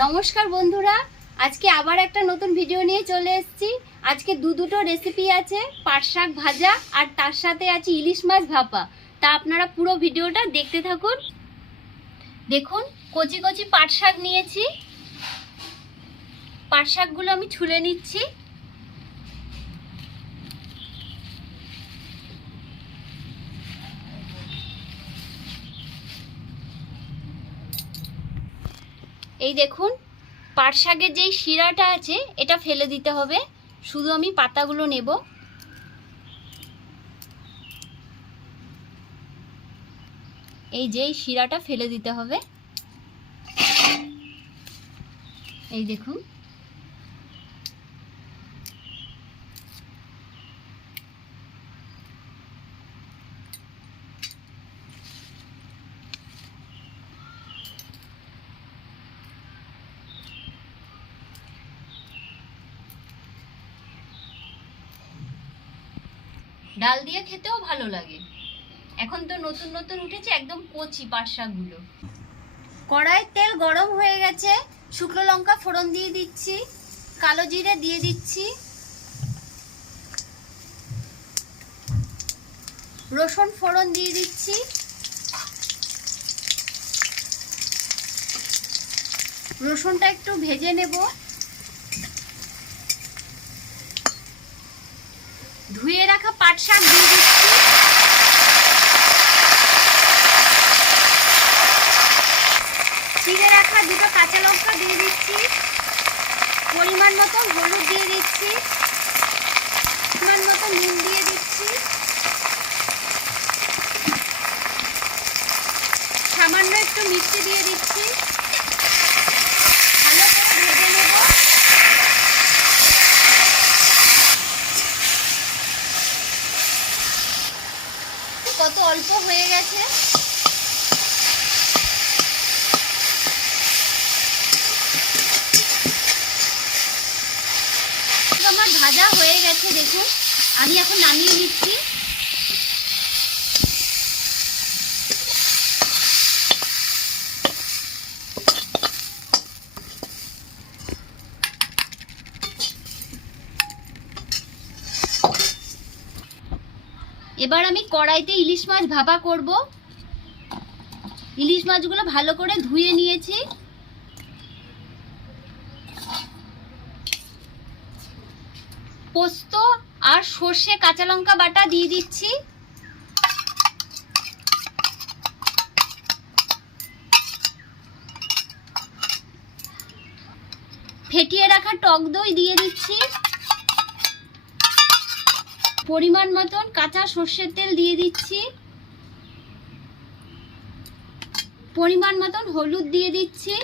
নমস্কার বন্ধুরা, আজকে আবার একটা নতুন ভিডিও নিয়ে চলে এসেছি। আজকে দু দুটো রেসিপি আছে, পাট শাক ভাজা আর তার সাথে আছে ইলিশ মাছ ভাপা। তা আপনারা পুরো ভিডিওটা দেখতে থাকুন। দেখুন, কচি কচি পাট শাক নিয়েছি। পাট শাকগুলো আমি ছুলে নিচ্ছি। এই দেখুন, পাট শাকের যেই শিরাটা আছে, এটা ফেলে দিতে হবে। শুধু আমি পাতাগুলো নেব। এই যে শিরাটা ফেলে দিতে হবে। এই দেখুন। ডাল দিয়ে খেতেও ভালো লাগে। এখন তো নতুন নতুন উঠেছে একদম কচি পাট শাকগুলো কড়াইয়ের তেল গরম হয়ে গেছে, শুকনো লঙ্কা ফোড়ন দিয়ে দিচ্ছি, কালো জিরে দিয়ে দিচ্ছি। রসুন ফোড়ন দিয়ে দিচ্ছি। রসুনটা একটু ভেজে নেব। ধুয়ে রাখা পাট শাক দিয়ে দিচ্ছি। চিড়ে রাখা দুটো কাঁচা লঙ্কা দিয়ে দিচ্ছি। পরিমাণ মতো হলুদ দিয়ে দিচ্ছি। পরিমাণ মতো নুন দিয়ে দিচ্ছি সামান্য একটু মিষ্টি দিয়ে দিচ্ছি ভালো করে ভেজে নেব কত অল্প হয়ে গেছে আমার ভাজা হয়ে গেছে, দেখুন। আমি এখন নামিয়ে নিচ্ছি। এবার আমি কড়াইতে ইলিশ মাছ ভাপা করব। ইলিশ মাছগুলো ভালো করে ধুয়ে নিয়েছি। পোস্ত আর সর্ষে কাঁচা লঙ্কা বাটা দিয়ে দিচ্ছি। ফেটিয়ে রাখা টক দই দিয়ে দিচ্ছি। পরিমাণ মতন কাঁচা সর্ষের তেল দিয়ে দিচ্ছি। পরিমাণ মতন হলুদ দিয়ে দিচ্ছি।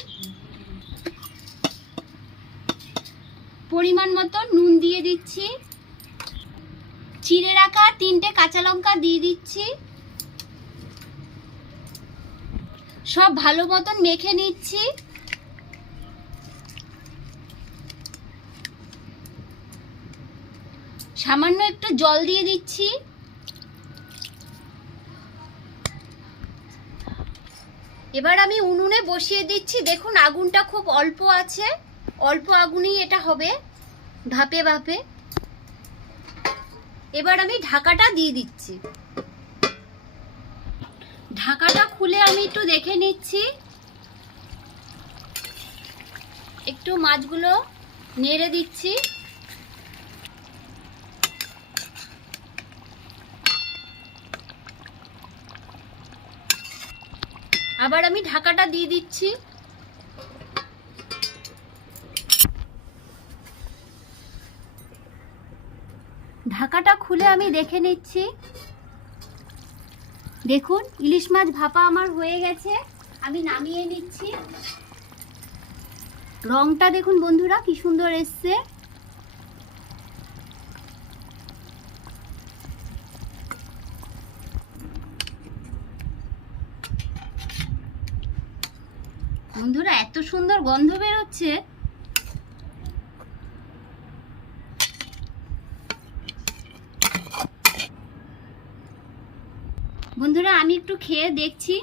পরিমাণ মতো নুন দিয়ে দিচ্ছি। চিড়ে রাখা তিনটে কাঁচা লঙ্কা দিয়ে দিচ্ছি। সব ভালো মতন মেখে নিচ্ছি। সামান্য একটু জল দিয়ে দিচ্ছি। এবার আমি উনুনে বসিয়ে দিচ্ছি। দেখুন, আগুনটা খুব অল্প আছে। অল্প আগুনেই এটা হবে। ভাপে ভাপে এবার আমি ঢাকাটা দিয়ে দিচ্ছি। ঢাকাটা খুলে আমি একটু দেখে নিচ্ছি। একটু মাছগুলো নেড়ে দিচ্ছি। আবার আমি ঢাকাটা দিয়ে দিচ্ছি। ঢাকাটা খুলে আমি দেখে নিচ্ছি। দেখুন, ইলিশ মাছ ভাপা আমার হয়ে গেছে। আমি নামিয়ে নিচ্ছি। রংটা দেখুন বন্ধুরা, কি সুন্দর এসছে। বন্ধুরা, এত সুন্দর গন্ধ বেরোচ্ছে। বন্ধুরা, আমি একটু খেয়ে দেখছি।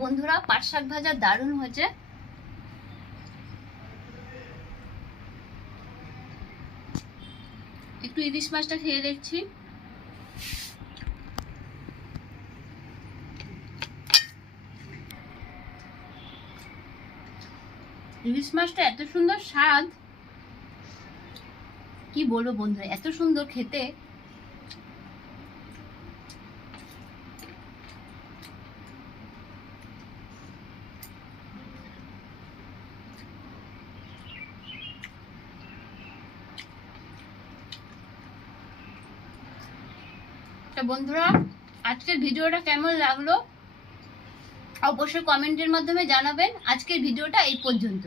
বন্ধুরা, পাট শাক ভাজা দারুণ হয়েছে। একটু ইলিশ মাছটা খেয়ে দেখছি। ইলিশ মাছটা এত সুন্দর স্বাদ। কি বলব বন্ধুরা, এত সুন্দর খেতে। বন্ধুরা আজকের ভিডিওটা কেমন লাগল? অবশ্যই কমেন্টের মাধ্যমে জানাবেন। আজকের ভিডিওটা এই পর্যন্ত।